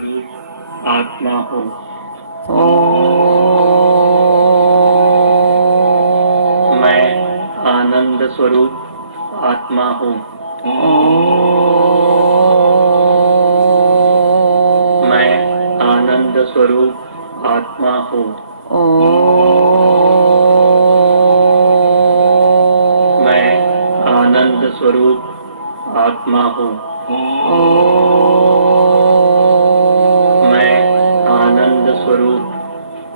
स्वरूप आत्मा हो। मैं आनंद स्वरूप आत्मा हूँ। मैं आनंद स्वरूप आत्मा हूँ। मैं आनंद स्वरूप आत्मा हूँ। मैं आनंद स्वरूप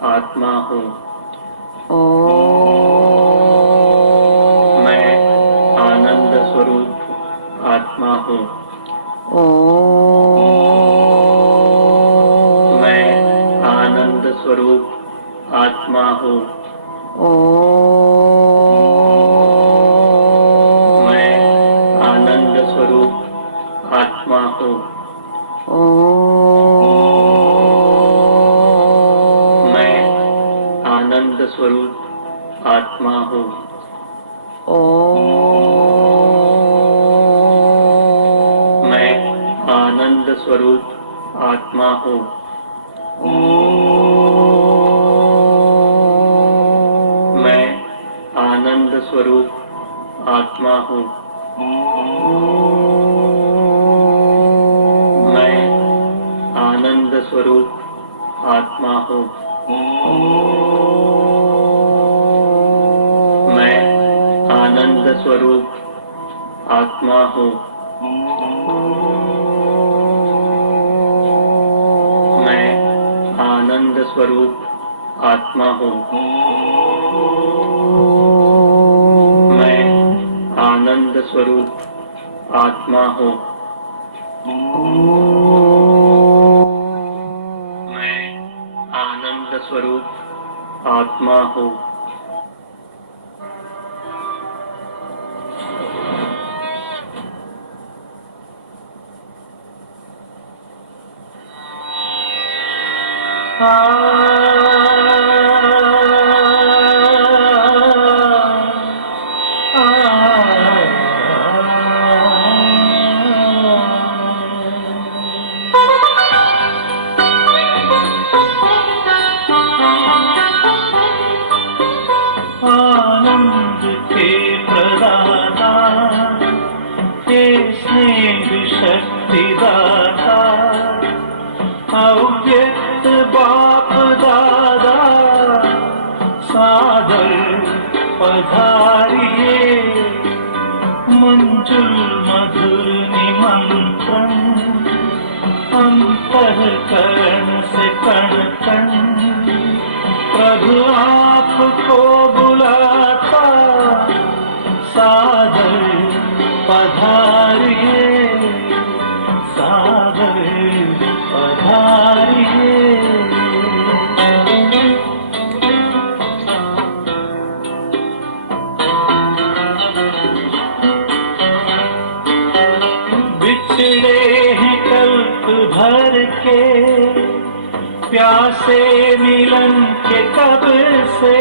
आत्मा हूँ। मैं आनंद स्वरूप आत्मा हूँ। मैं आनंद स्वरूप आत्मा हूँ। मैं आनंद स्वरूप आत्मा हूँ। मैं आनंद स्वरूप आत्मा हूँ। मैं आनंद स्वरूप आत्मा हूँ। मैं आनंद स्वरूप आत्मा हूँ। मैं आनंद स्वरूप आत्मा हूँ। मैं आनंद स्वरूप आत्मा हूँ। मैं आनंद स्वरूप आत्मा हूँ। मैं आनंद स्वरूप आत्मा हूँ। मैं आनंद स्वरूप आत्मा हूँ। आनंद के प्रदाता, हे स्नेह शक्तिदाता, अव्यक्त बाप दादा, सादर पधारिए, मंजुल मधुर निमंत्रण, अंतःकरण से कण कण प्रभु आपको बुलाता, सादर पधारिए, सादर पधारिए। बिछड़े हैं कल्प भर के, प्यासे मिलन के कब से,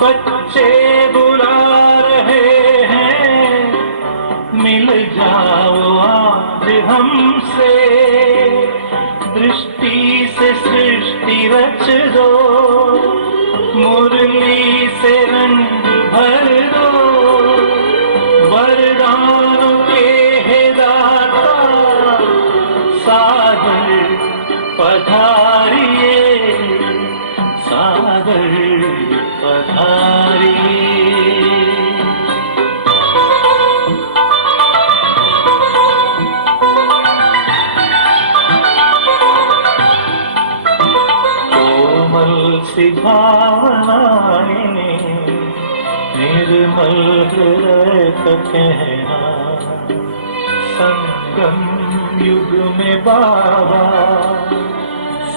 बच्चे बुला रहे हैं, मिल जाओ आज हमसे, दृष्टि से सृष्टि रच दो, मुरली से रंग भर दो, वरदानों के हे दाता, सादर पधारिए, सादर पधारिए। कोमल सी भावनाएं, निर्मल हृदय का कहना, संगम युग में बाबा,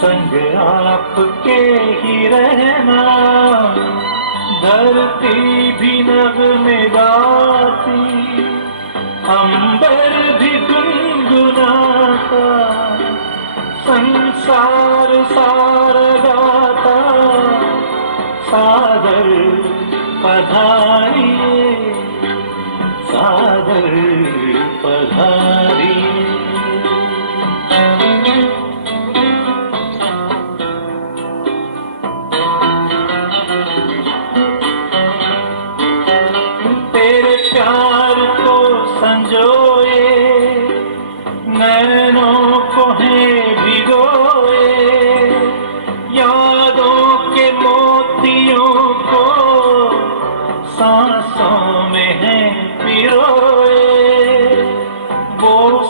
संग आपके ही रहना, धरती भी नभ में गाती, अंबर भी गुनगुनाता, संसार सार गाता, सादर पधारिए, सादर पधारिए।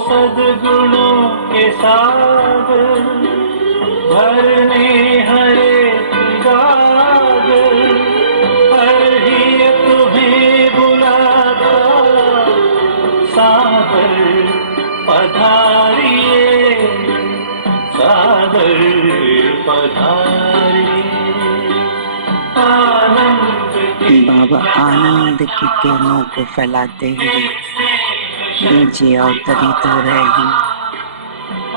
सद्गुणों के सागर भरने हरे गागर, हर ही तुम्हें बुलाता सागर पधारिए, सागर पधारिए। बाबा आनंद की किरणों को फैलाते हुए नीचे अवतरित हो रहे हैं।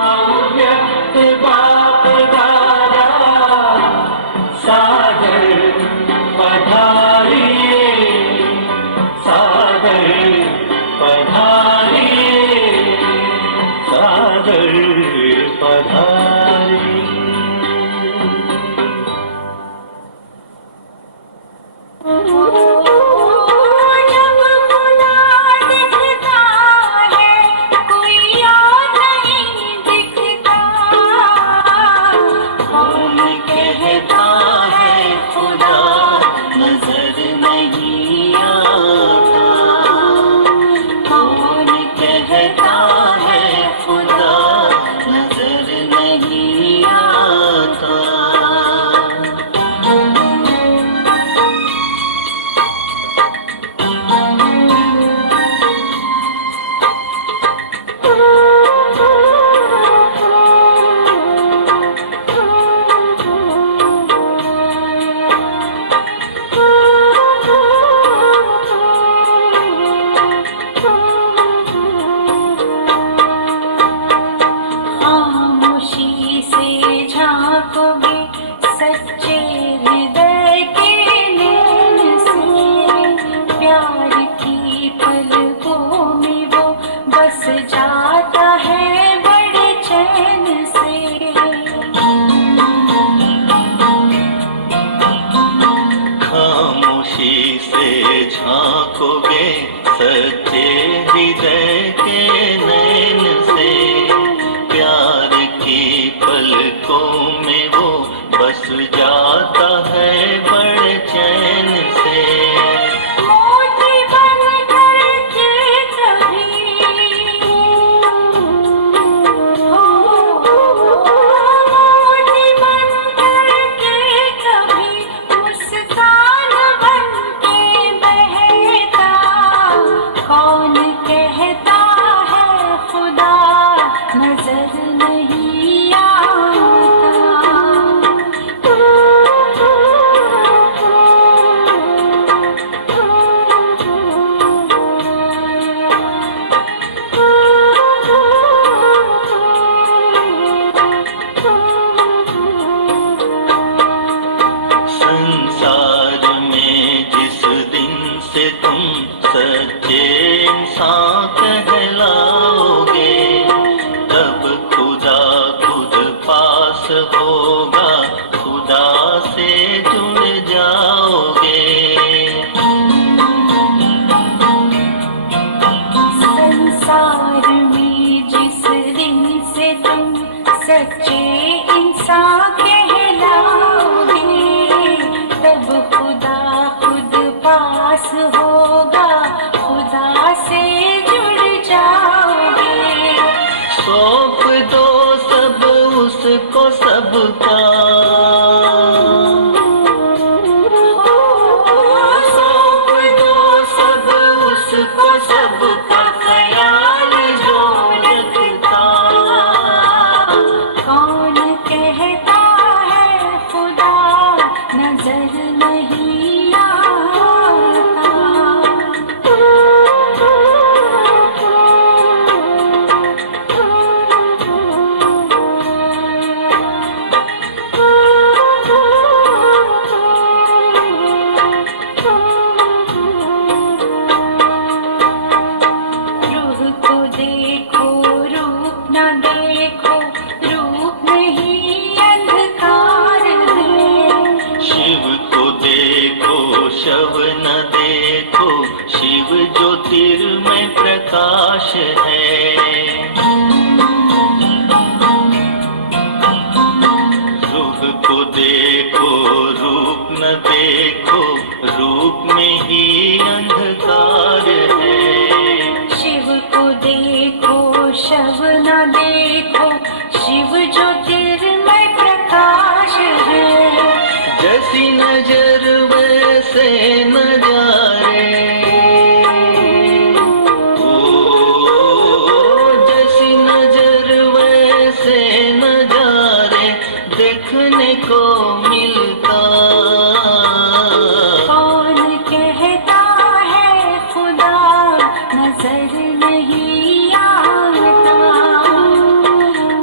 अव्यक्त बाप दादा सागर पधारिए, सागर पधारिए, सागर पधारिए। झांकोगे सच्चे हृदय के नैन से, प्यार की पलकों में वो बस जाता है बड़े चैन से। मोती बन करके कभी मोती बन करके कभी मुस्कान बन के बहता, कौन कहता है खुदा नजर नहीं संसार में जिस दिन से तुम सच्चे इंसान कहलाओगे, तब खुदा खुद पास होगा, खुदा से जुड़ जाओगे। संसार में जिस दिन से तुम सच्चे इंसान कहलाओगे, तब खुदा खुद पास होगा, खुदा से जुड़ जाओगे। सौंप दो सब उसको सबका, सौंप दो सब उसको सबका, ख्याल जो रखता। कौन कहता है खुदा नजर नहीं आता। रूह को देखो रूप न देखो, रूप नहीं अंधकार है। शिव को देखो शव न देखो, शिव ज्योतिर्मय प्रकाश है। रूह को देखो रूप न देखो, रूप में ही अंधकार है। शिव को देखो शव न देखो, शिव ज्योतिर्मय प्रकाश है। जैसी नजर वैसे नजारे, जैसी नजर वैसे नजारे देखने को मिलता। कौन कहता है खुदा नजर नहीं आता?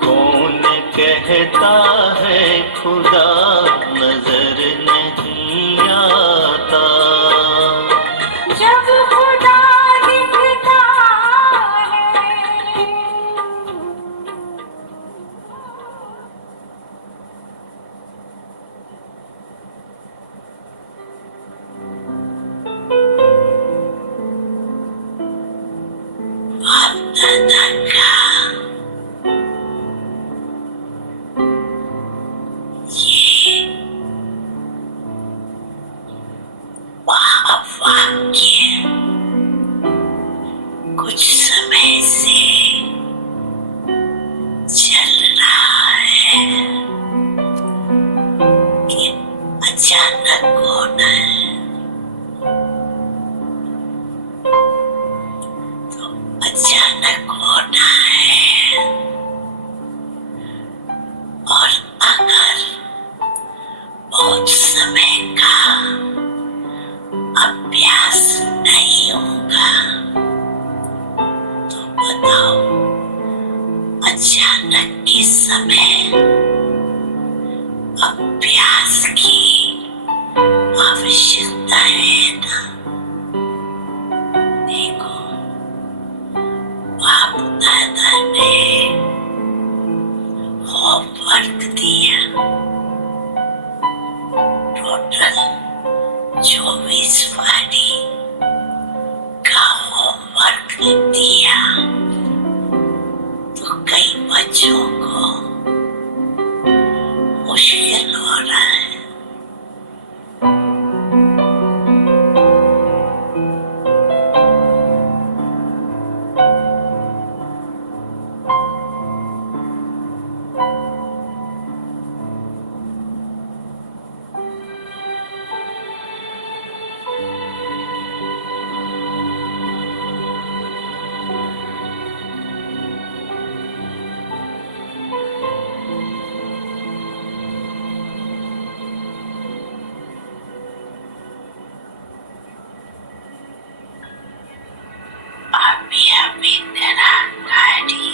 कौन कहता है खुदा नजर नहीं आता? जब खुदा दिखता है, वाक्य कुछ समय से चल रहा है कि अचानक होना है, तो अचानक होना है। और अगर बहुत समय का अभ्यास नहीं होगा तो बताओ अचानक के समय अभ्यास की आवश्यकता है ना। देखो बाप दादा ने होमवर्क दिया, टोटल 24 वारी का होमवर्क दिया, तो कई बच्चों को मुश्किल हो रहा है। अभी निराकारी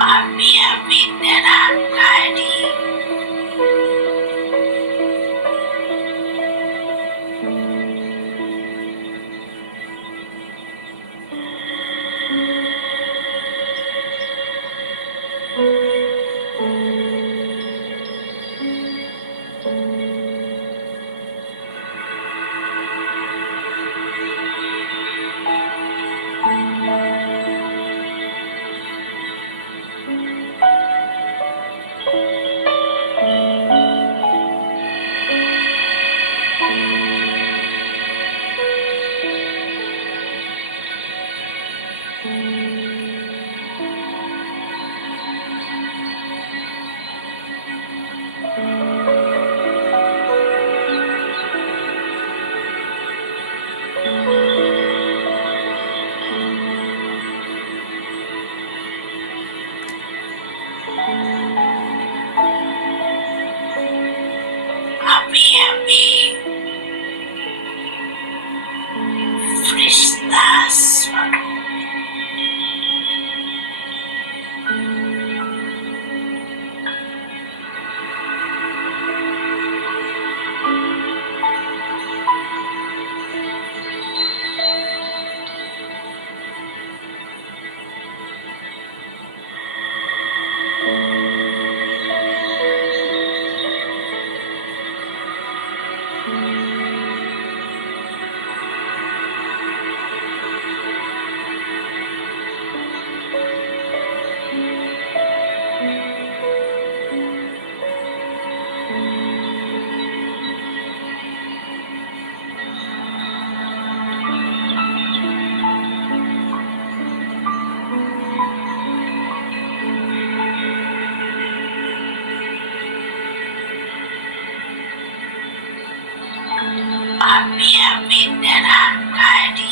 अभी अभी निराकारी अभी अभी फरिश्ता स्वरूप अभी अभी निराकारी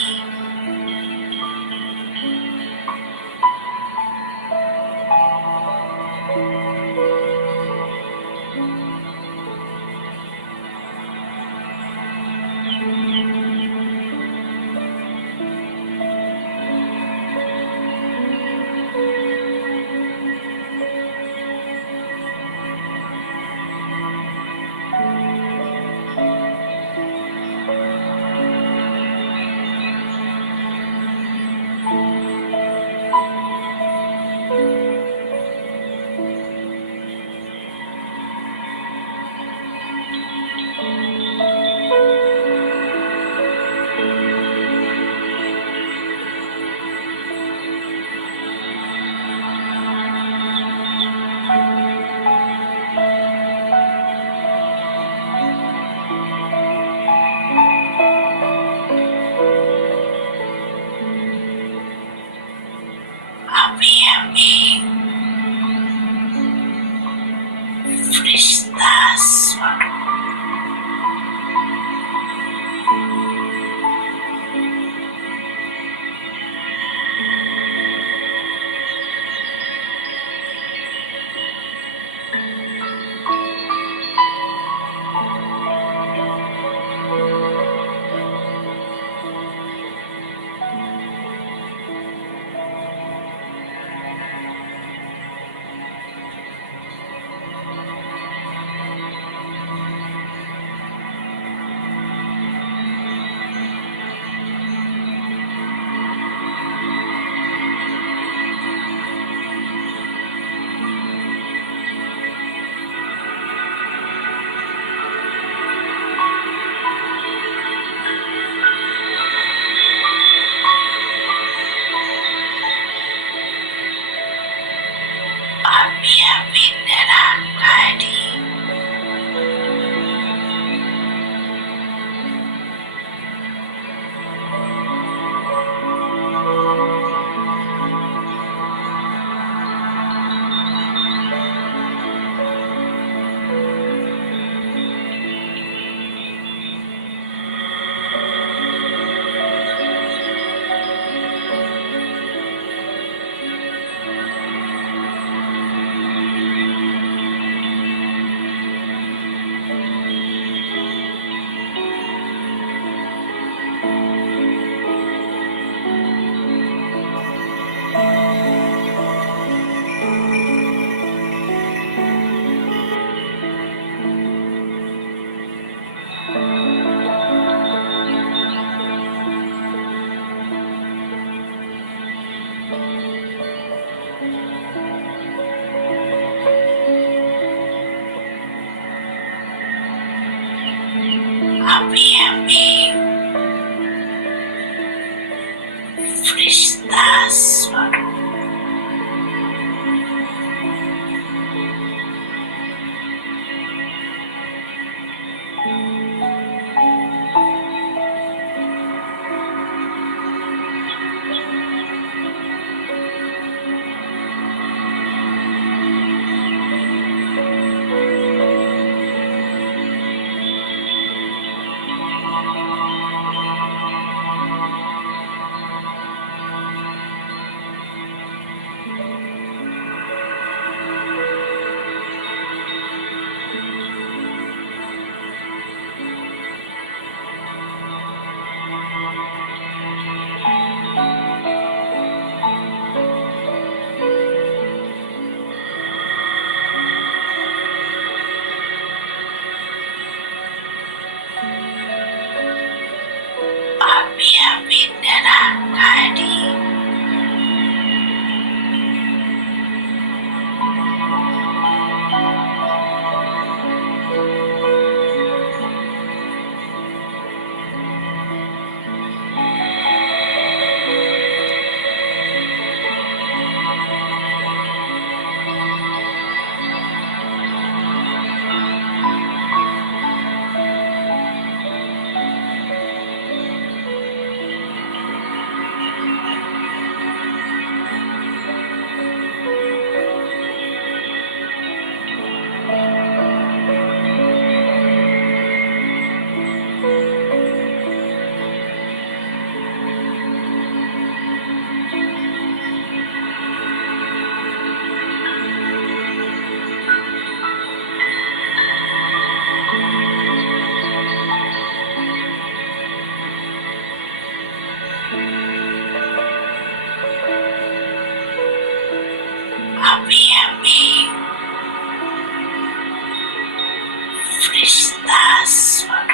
अभी अभी फरिश्ता स्वरूप अभी अभी निराकारी अभी अभी फरिश्ता स्वरूप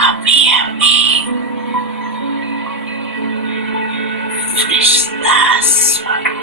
अभी अभी फरिश्ता स्वरूप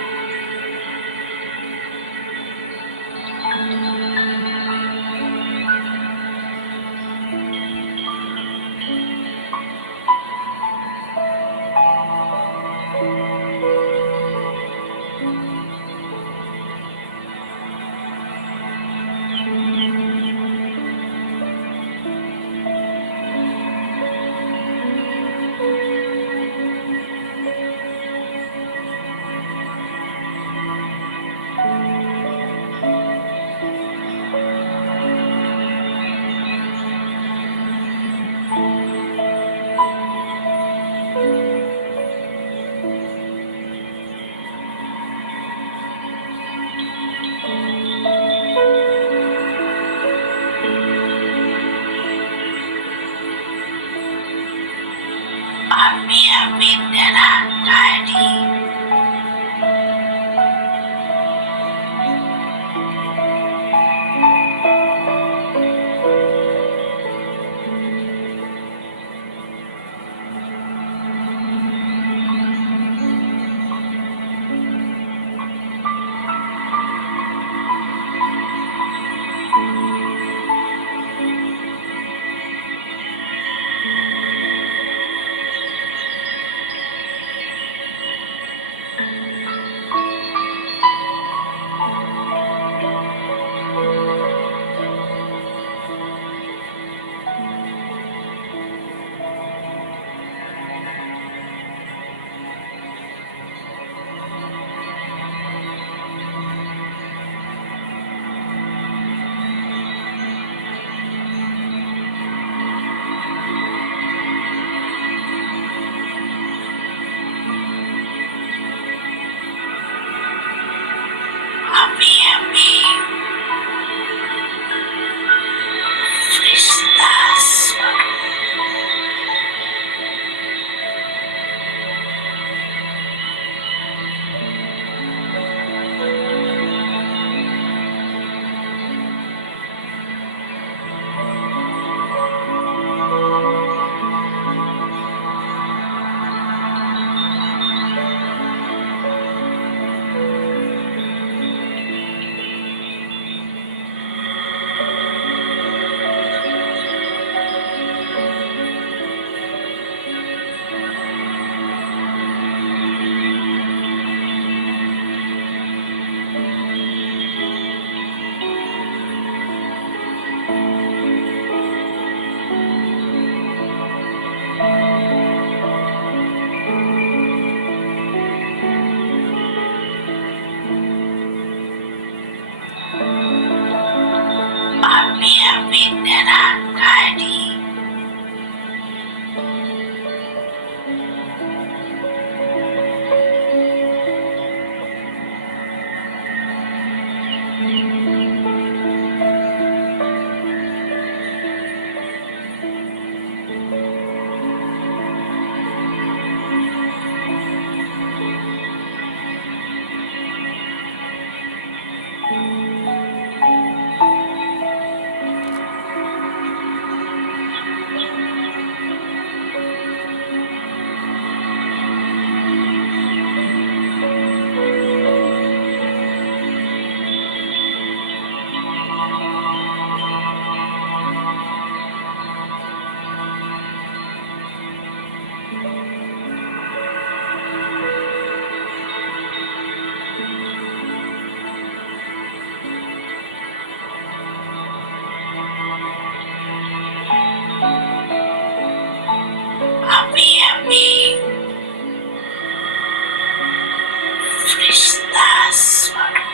फरिश्ता स्वरूप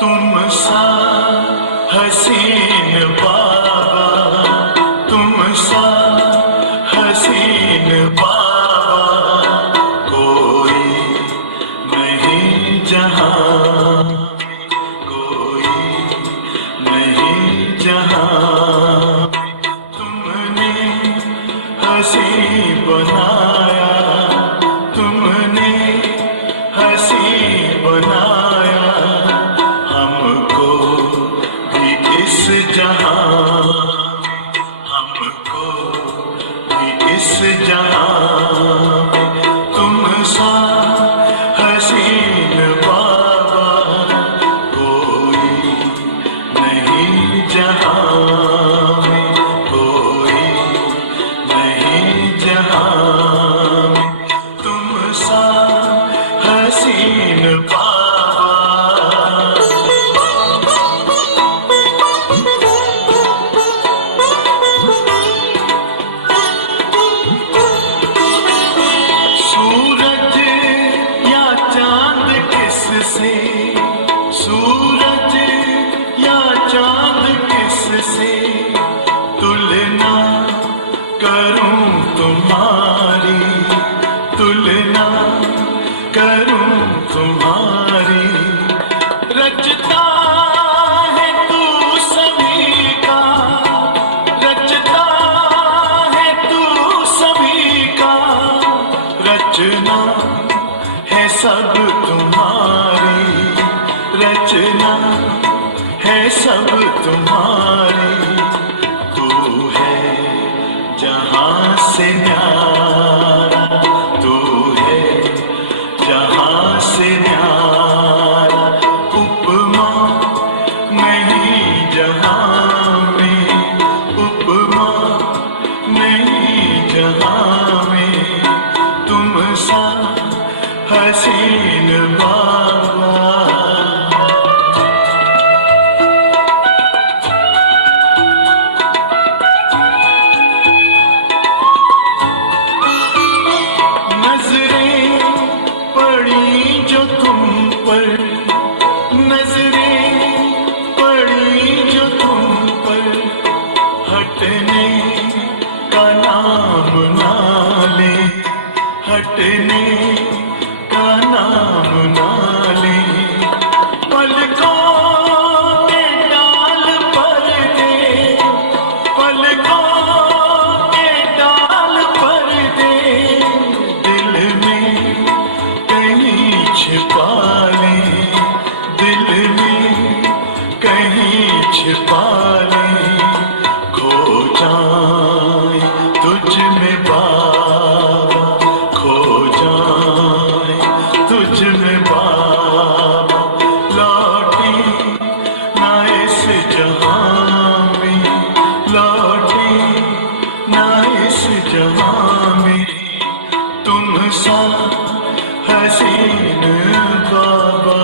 तुम सा हसीन बाबा, तुम सा हसीन बाबा कोई नहीं जहां, कोई नहीं जहां। तुमने हसी बनाया, तुमने हसी बनाया हमको भी इस जहां, हमको भी इस जहां। तुम सा हसीन बाबा कोई नहीं जहां में, कोई नहीं जहां में। तुम सा हसीन बाबा। सूरज या चांद किससे, सूरज या चांद किससे तुलना करूं तुम्हारी, तुलना करूं तुम्हारी। रचता है तू सभी का, रचता है तू सभी का। रचना है सब तुम्हारी, रचना है सब तुम्हारी। तू है जहां से न्यारा, तू है जहां से न्यारा। उपमा नहीं जहां में, उपमा नहीं जहां में। तुम सा हसीन बाबा। नजरें पड़ी जो तुम पर, नजरें पड़ी जो तुम पर। हटने का नाम ना ले, हटने का नाम ना ले। पलकों के डाल पर दे, पलकों के डाल पर दे। दिल में कहीं छिपा ले, दिल में कहीं छिपा ले। खो जाए तुझ में बाबा, खो जाए तुझ में बाबा। लौटी ना इस जहां में, लौटी ना इस जहां में। तुम सा हसीन बाबा।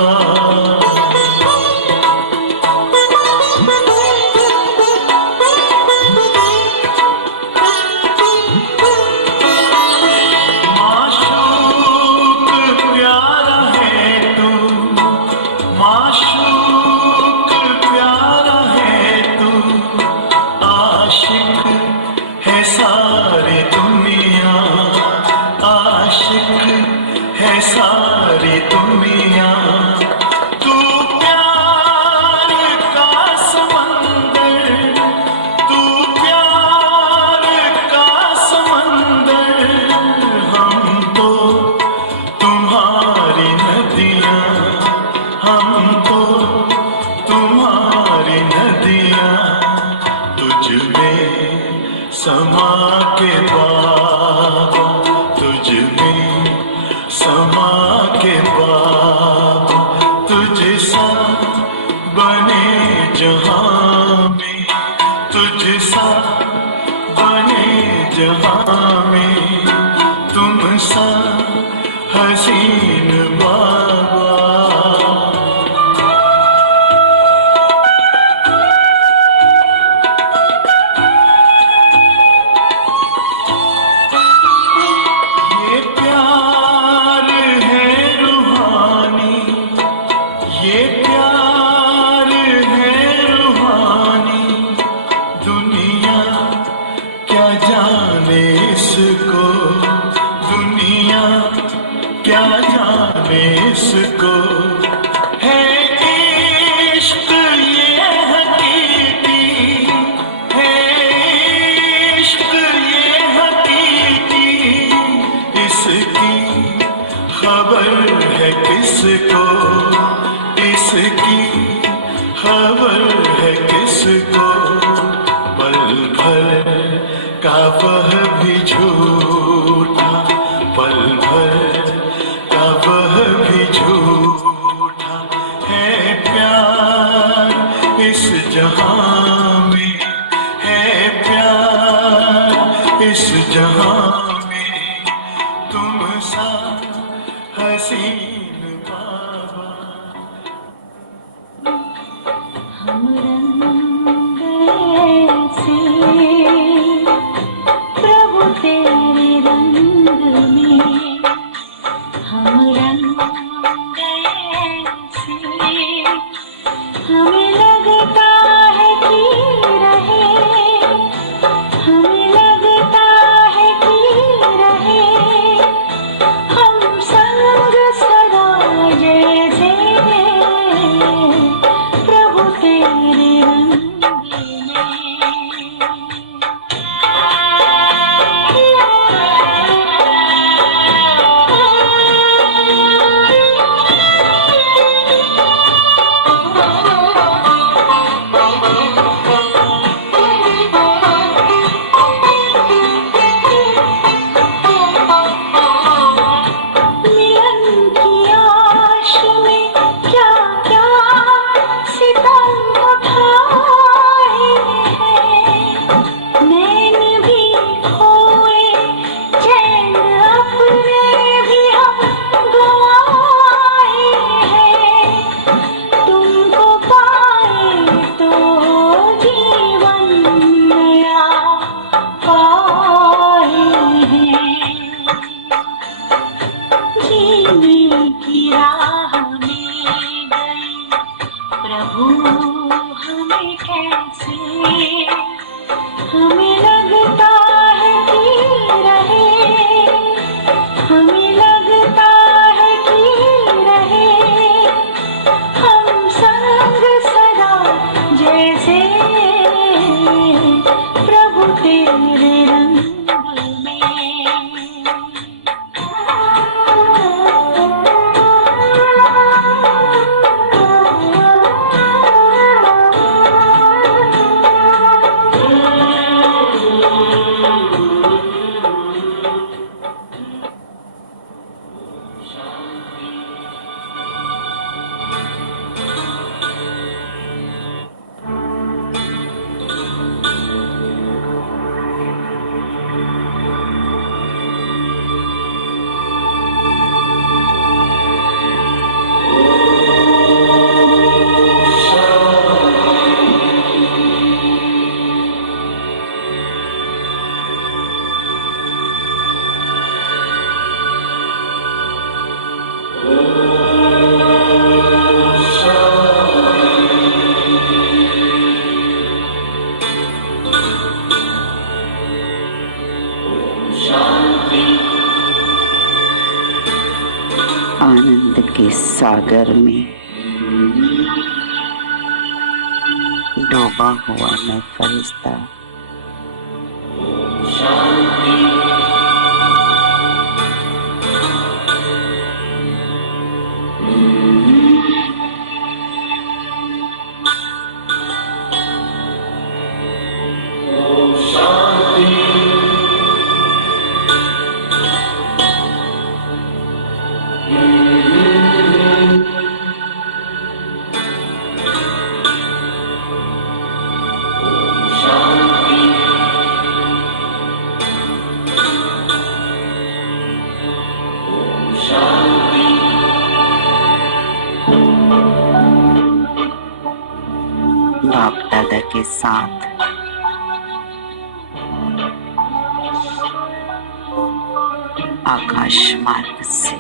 समा के बाबा तुझ में समा के बाबा तुझ सा बने जहां में तुझ सा बने जहां में तुम सा हसीन बाबा ये प्यार है रूहानी ये प्यार है रूहानी दुनिया क्या जाने इसको दुनिया क्या जाने इसको है इश्क ये हकीकी है इश्क ये हकीकी इसकी खबर है किसको इसकी खबर है किसको पल भर का वह भी झूठा पल भर का वह भी झूठा है प्यार इस जहां में है प्यार इस जहां में तुम सा हसीन बाबा हम रंग ऐसे प्रभु तेरे रंग में हम रंग ऐसे हमें लगता है कि रहे हमें लगता है कि रहे हम संग सदा जैसे प्रभु तेरे रंग मिलन की आश में क्या क्या सितम उठाए हैं नैन भी खोए चैन अपने भी हम गवाए हैं तुमको पाए तो जीवन नया पाए हैं जीने की राह में गए प्रभु हमें कैसे हमें लगता है कि रहे हमें लगता है कि रहे हम संग सदा जैसे प्रभु तेरे रंग में आनंद के सागर में डूबा हुआ मैं फरिश्ता शांति के साथ आकाश मार्ग से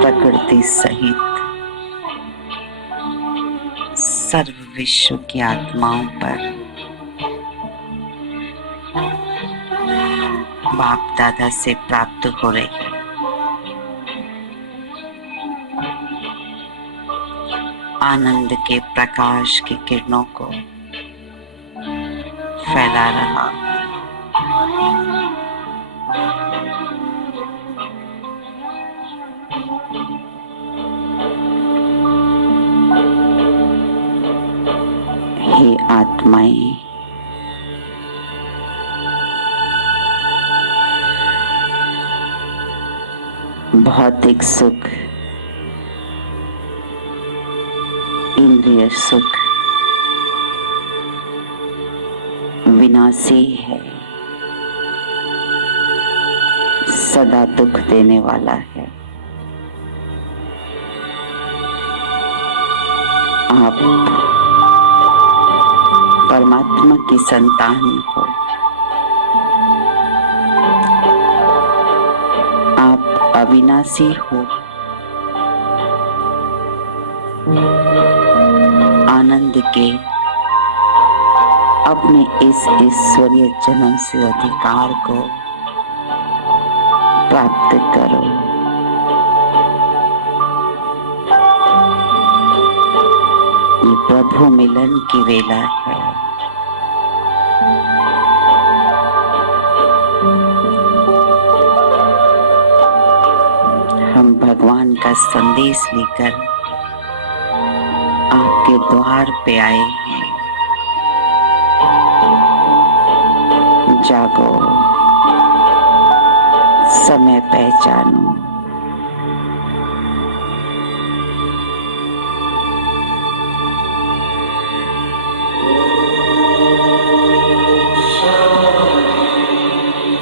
प्रकृति सहित सर्व विश्व की आत्माओं पर बाप दादा से प्राप्त हो रही आनंद के प्रकाश की किरणों को फैला रहा हे आत्माएं, भौतिक सुख, इंद्रिय सुख विनाशी है, सदा दुख देने वाला है। आप परमात्मा की संतान हो। आप अविनाशी हो। आनंद के अपने इस ईश्वरीय जन्म से अधिकार को प्राप्त करो। ये प्रभु मिलन की वेला है। हम भगवान का संदेश लेकर आपके द्वार पे आए हैं। जागो, समय पहचानो।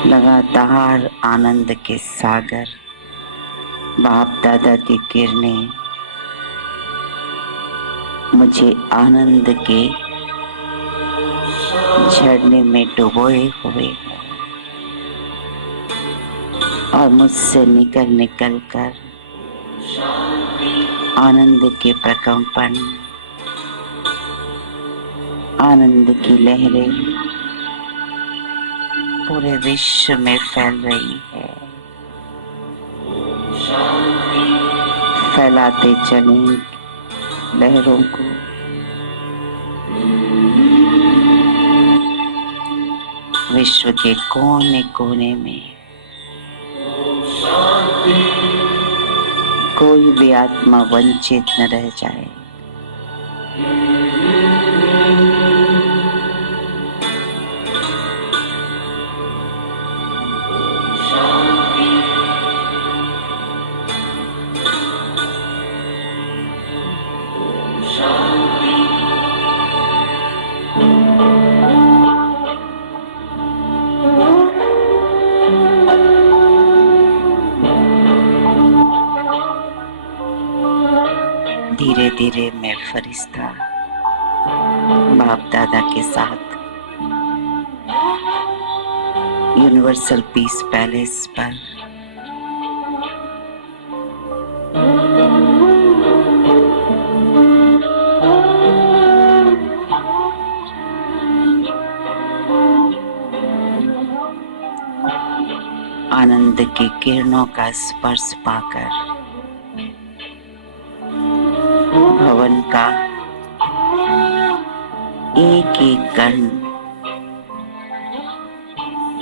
लगातार आनंद के सागर बाप दादा की किरणें मुझे आनंद के झरने में डुबोए हुए हैं और मुझसे निकल कर आनंद के प्रकंपन, आनंद की लहरें पूरे विश्व में फैल रही है। फैलाते चलें लहरों को। विश्व के कोने कोने में कोई भी आत्मा वंचित न रह जाए। धीरे धीरे मैं फरिश्ता बाप दादा के साथ यूनिवर्सल पीस पैलेस पर आनंद की किरणों का स्पर्श पाकर भवन का एक एक कण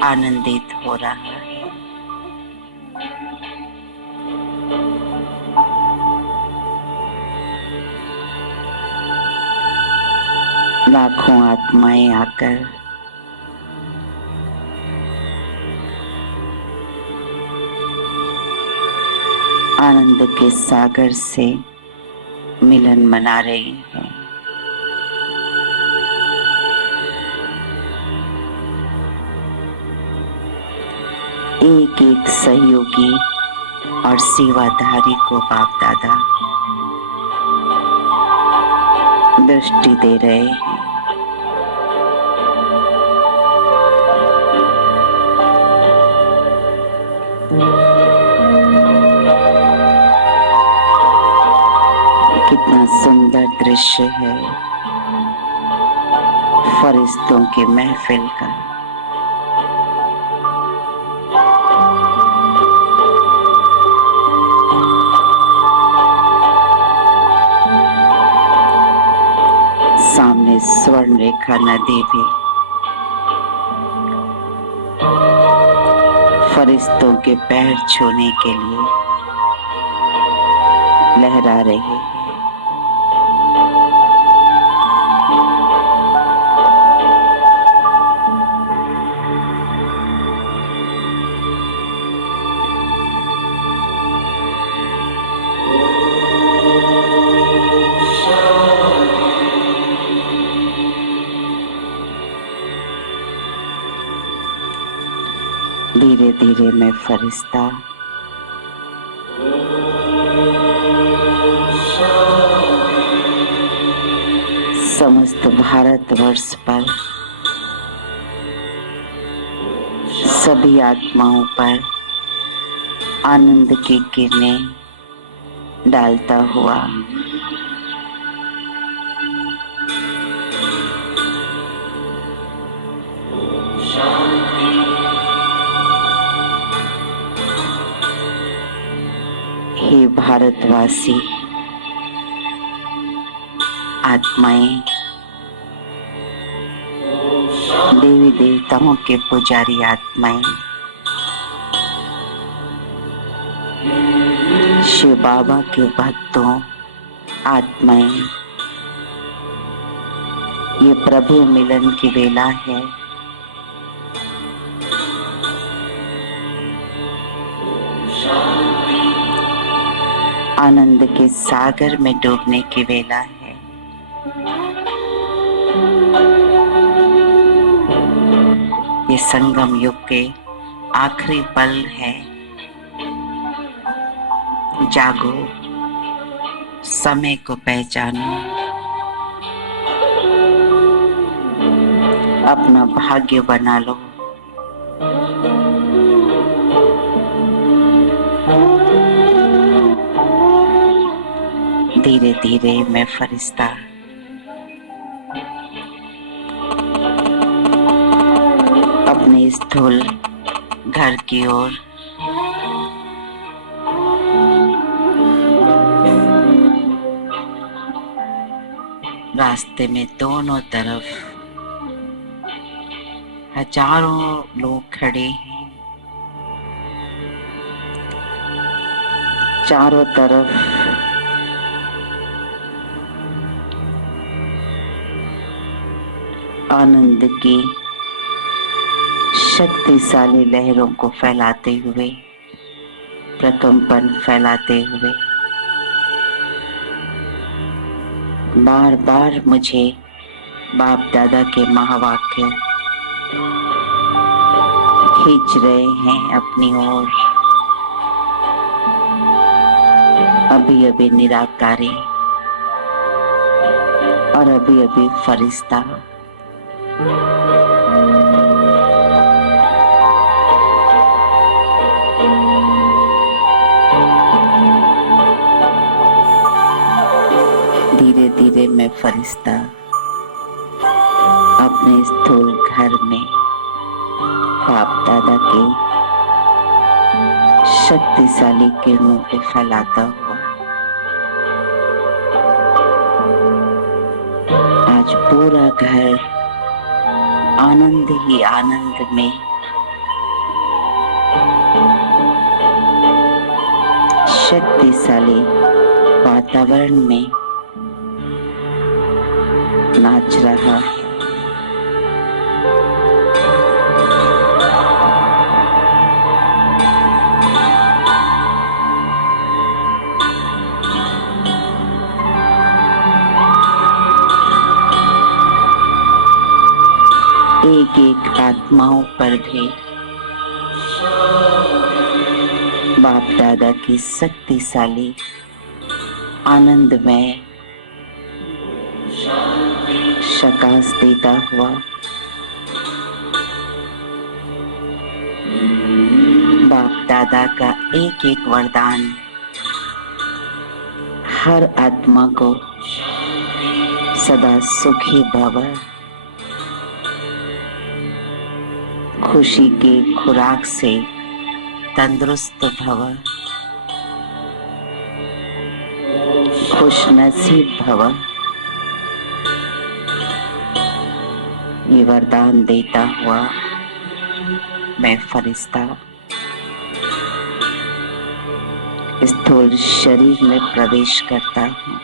आनंदित हो रहा है। लाखों आत्माएं आकर आनंद के सागर से मिलन मना रही है। एक एक सहयोगी और सेवाधारी को बाप दादा दृष्टि दे रहे हैं। कितना सुंदर दृश्य है फरिश्तों की महफिल का। सामने स्वर्ण रेखा नदी भी फरिश्तों के पैर छूने के लिए लहरा रही है। धीरे धीरे मैं फरिश्ता समस्त भारतवर्ष पर सभी आत्माओं पर आनंद की किरणें डालता हुआ हे भारतवासी आत्माएं, देवी देवताओं के पुजारी आत्माएं, शिव बाबा के भक्तों आत्माएं, ये प्रभु मिलन की वेला है। आनंद के सागर में डूबने की वेला है। ये संगम युग के आखिरी पल है। जागो, समय को पहचानो, अपना भाग्य बना लो। धीरे धीरे मैं फरिश्ता अपने स्थूल घर की ओर रास्ते में दोनों तरफ हजारों लोग खड़े हैं। चारों तरफ आनंद की शक्तिशाली लहरों को फैलाते हुए, प्रकंपन फैलाते हुए बार बार मुझे बाप दादा के महावाक्य खींच रहे हैं अपनी ओर। अभी अभी निराकारी और अभी अभी फरिश्ता। धीरे धीरे मैं फरिश्ता अपने स्थूल घर में बाप दादा के शक्तिशाली किरणों को फैलाता हुआ आज पूरा घर आनंद ही आनंद में शक्तिशाली वातावरण में नाच रहा है। एक एक आत्माओं पर भी बाप दादा की शक्तिशाली आनंदमय प्रकाश देता हुआ बाप दादा का एक एक वरदान हर आत्मा को सदा सुखी भव, खुशी की खुराक से तंदुरुस्त भव, खुश नसीब भव, ये वरदान देता हुआ मैं फरिश्ता स्थूल शरीर में प्रवेश करता हूँ।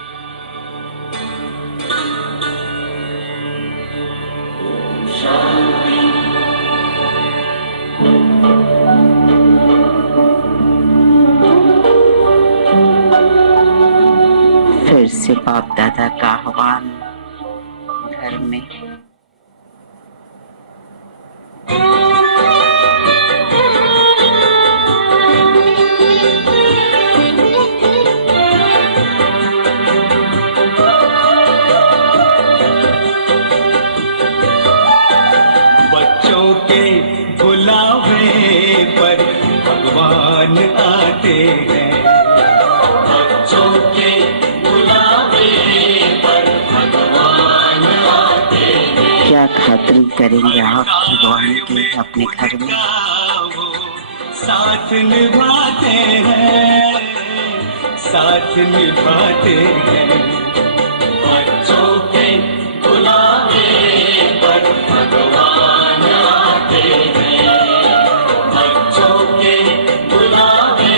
फिर से बाप दादा का आह्वान घर में बच्चों के बुलावे पर भगवान आते हैं। बच्चों के बुलावे पर भगवान आते हैं। क्या खातिर करेंगे आप भगवान की अपने घर में? वो साथ निभाते हैं, साथ निभाते हैं। बच्चों के बुलावे पर भगवान आते हैं। बच्चों के बुलावे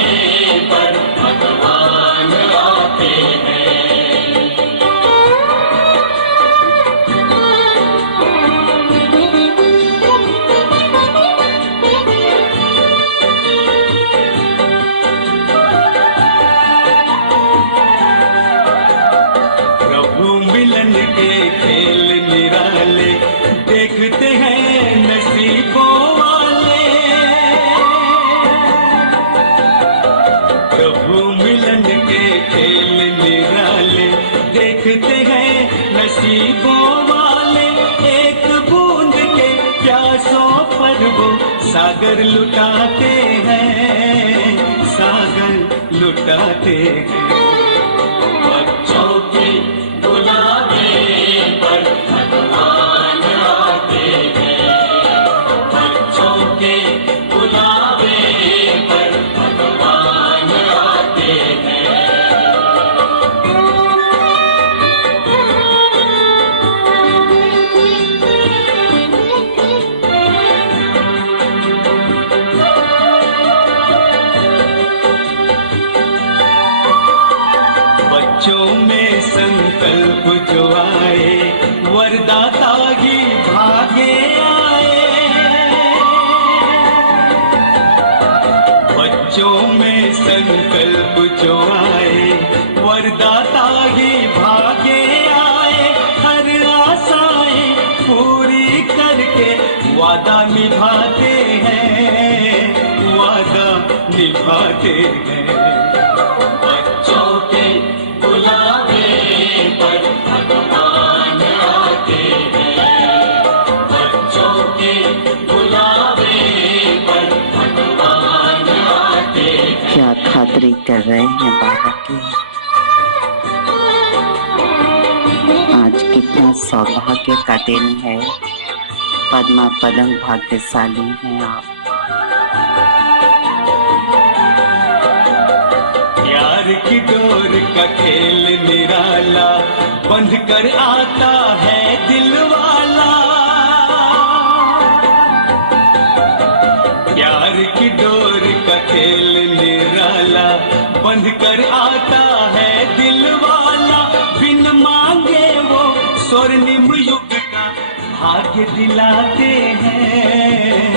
पर भगवान आते हैं। प्रभु मिलन के खेल निराले देखते हैं नसीबों वाले। प्रभु मिलन के खेल निराले देखते हैं नसीबों वाले। एक बूंद के प्यासों पर वो सागर लुटाते हैं, सागर लुटाते हैं। बच्चों के बुलावे पर भगवान आते हैं। बच्चों के बुलावे पर भगवान आते हैं। बच्चों में संकल्प जो आए वरदाता ही भागे आए। बच्चों में संकल्प जो आए वरदाता ही भागे आए। हर आशाएं पूरी करके वादा निभाते हैं, वादा निभाते हैं। बच्चों के बुलावे पर भगवान आते हैं। बच्चों के बुलावे पर भगवान आते हैं। क्या खातरी कर रहे हैं बाबा की? आज कितना सौभाग्य का दिन है, पद्मा पदम भाग्यशाली हैं आप। प्यार की डोर का खेल निराला बंध कर आता है दिल वाला। प्यार की डोर का खेल निराला बंध कर आता है दिल वाला। बिन मांगे वो स्वर्णिम युग का भाग्य दिलाते हैं,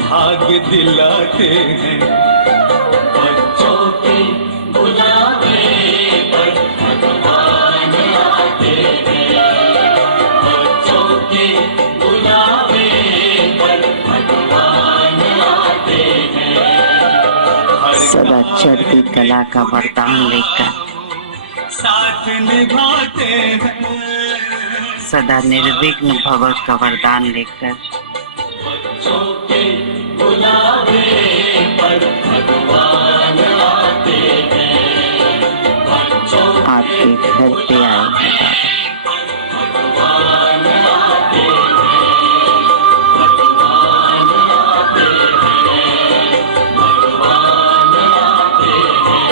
भाग्य दिलाते हैं। बच्चों के बुलावे पर भगवान आते हैं। बच्चों के बुलावे पर भगवान आते हैं। हर सदा चढ़ती कला का वरदान लेकर, साथ निभाते हैं, सदा निर्विघ्न भव का वरदान लेकर बच्चों के बुलावे पर भगवान आते हैं, बच्चों आपके घर पे आए हैं बाबा। भगवान आते हैं, भगवान आते हैं, भगवान आते हैं,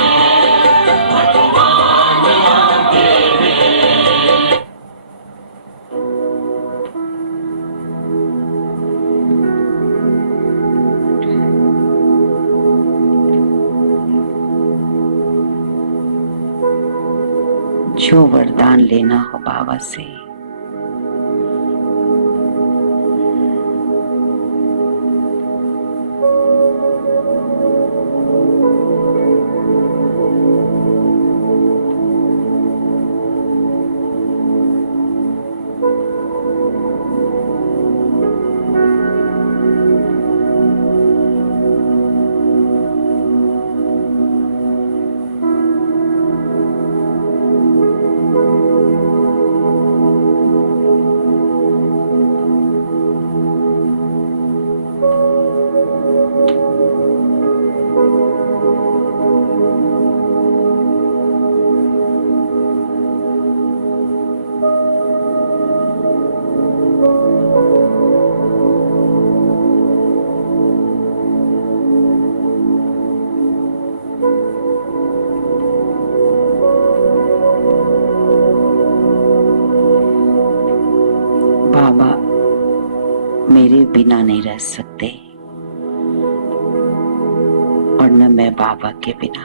भगवान आते हैं। जो वरदान लेना हो बाबा से, बाबा मेरे बिना नहीं रह सकते और न मैं बाबा के बिना।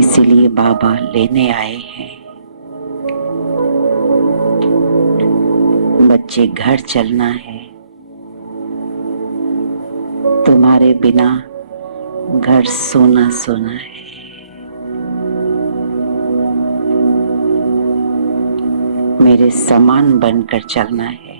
इसीलिए बाबा लेने आए हैं। बच्चे घर चलना है, तुम्हारे बिना घर सोना सोना है। मेरे समान बनकर चलना है।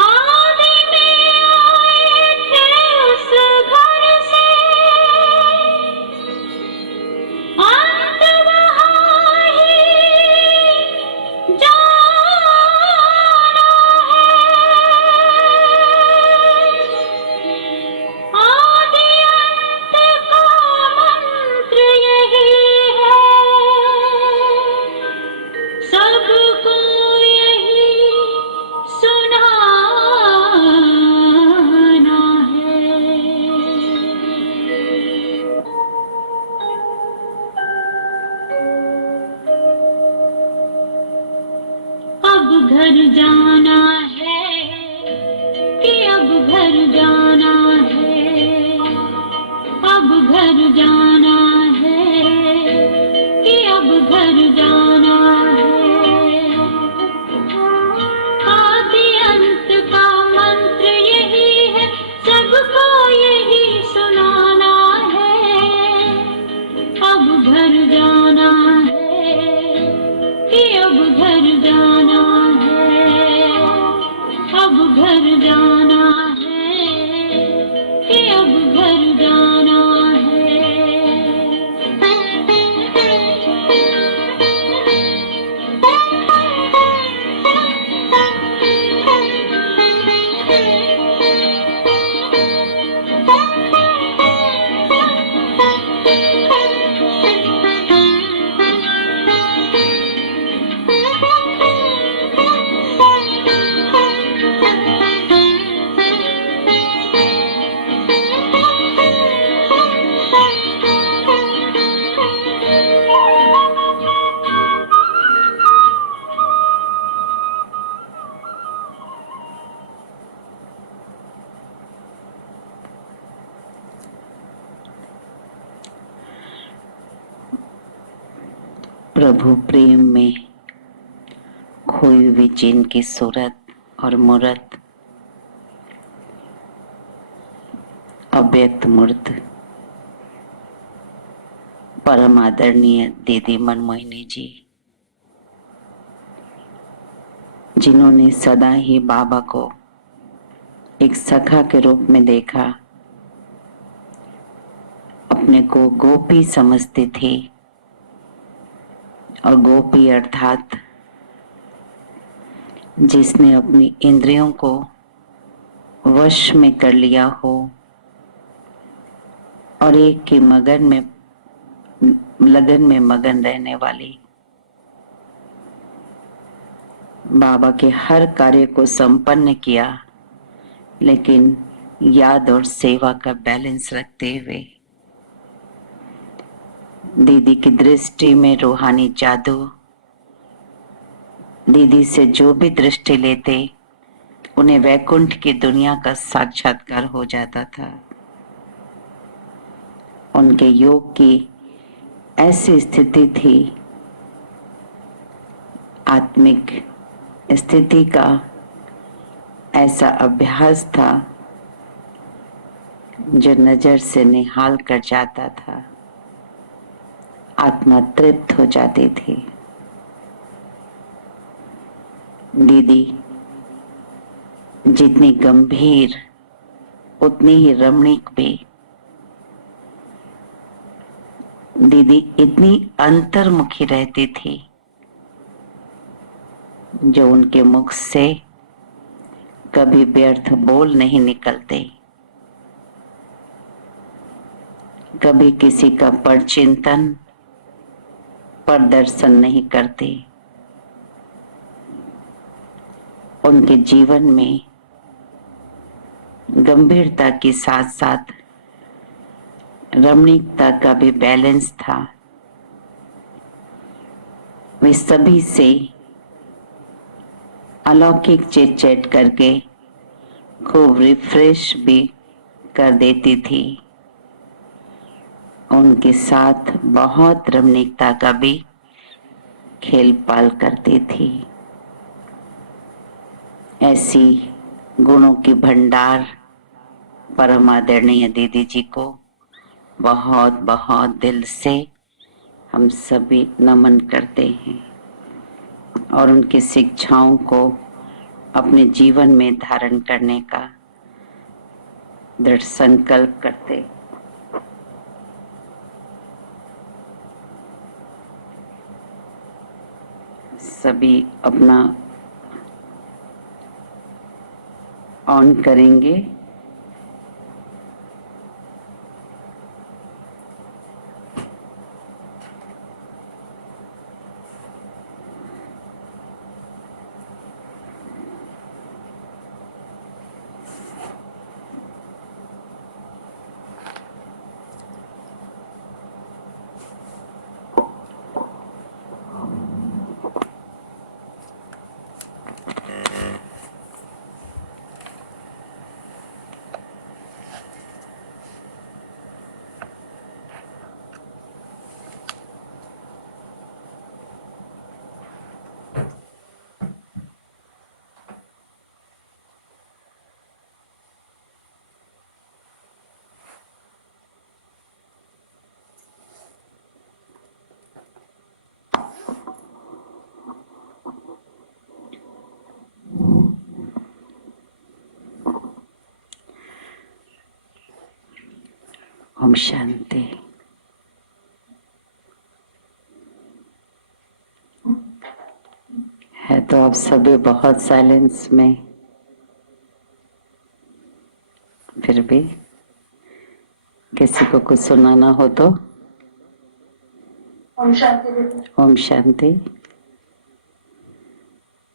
आदि में आए थे उस घर से, अंत वहाँ ही जाना है। आदि अंत का मंत्र यही है, सबको यही सुनाना है। अब घर जाना है कि अब घर जाना है, अब घर जाना है कि अब घर जाना है। आदि अंत का मंत्र यही है, सबको यही सुनाना है। अब घर जाना है कि अब घर जाना है, अब घर जाना है कि अब घर जाना प्रभु प्रेम में हुई हुई जिन की सूरत और मूरत, अव्यक्त मूर्त परम आदरणीय दीदी मनमोहिनी जी, जिन्होंने सदा ही बाबा को एक सखा के रूप में देखा, अपने को गोपी समझती थी और गोपी अर्थात जिसने अपनी इंद्रियों को वश में कर लिया हो और एक की लगन में मगन रहने वाली, बाबा के हर कार्य को संपन्न किया, लेकिन याद और सेवा का बैलेंस रखते हुए दीदी की दृष्टि में रूहानी जादू, दीदी से जो भी दृष्टि लेते उन्हें वैकुंठ की दुनिया का साक्षात्कार हो जाता था। उनके योग की ऐसी स्थिति थी, आत्मिक स्थिति का ऐसा अभ्यास था जो नजर से निहाल कर जाता था, आत्मा तृप्त हो जाती थी। दीदी जितनी गंभीर उतनी ही रमणीक भी, दीदी इतनी अंतर्मुखी रहती थी जो उनके मुख से कभी व्यर्थ बोल नहीं निकलते, कभी किसी का परचिंतन प्रदर्शन नहीं करते। उनके जीवन में गंभीरता के साथ साथ रमणीकता का भी बैलेंस था। वे सभी से अलौकिक चिट चैट करके खूब रिफ्रेश भी कर देती थी। उनके साथ बहुत रमणीकता का भी खेल पाल करती थी। ऐसी गुणों की भंडार परम आदरणीय दीदी जी को बहुत बहुत दिल से हम सभी नमन करते हैं और उनकी शिक्षाओं को अपने जीवन में धारण करने का दृढ़ संकल्प करते। सभी अपना ऑन करेंगे। ओम शांति। है तो आप सभी बहुत साइलेंस में, फिर भी किसी को कुछ सुनाना हो तो। ओम शांति दीदी। ओम शांति।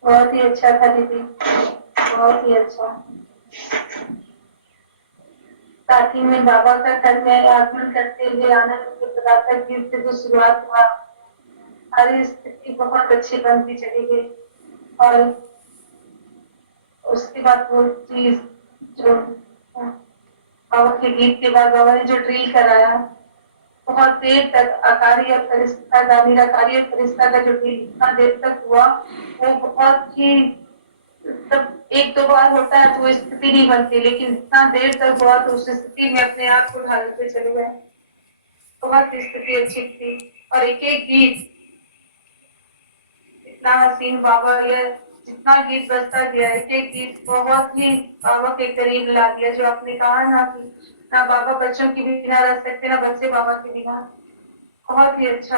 बहुत ही अच्छा था दीदी, बहुत ही अच्छा। साथ ही में बाबा का कल में आगमन करते हुए आनंद के प्रदाता गीत से जो शुरुआत हुआ, हर स्थिति बहुत अच्छी बनती चली गई और उसके बाद वो चीज जो बाबा के गीत के बाद बाबा ने जो ड्रिल कराया बहुत देर तक आकारी और फरिश्ता का, निराकारी और फरिश्ता का जो भी इतना देर तक हुआ, वो बहुत ही तब एक दो बार होता है तो स्थिति नहीं बनती, लेकिन इतना देर तक हुआ तो उस स्थिति में अपने आप को ढालते चले गए। बहुत स्थिति अच्छी थी और एक एक गीत इतना हसीन बाबा, ये जितना गीत बजता गया, एक एक गीत बहुत ही बाबा के करीब ला दिया। जो आपने कहा ना कि ना बाबा बच्चों की बिना रह सकते, ना बच्चे बाबा के बिना, बहुत ही अच्छा।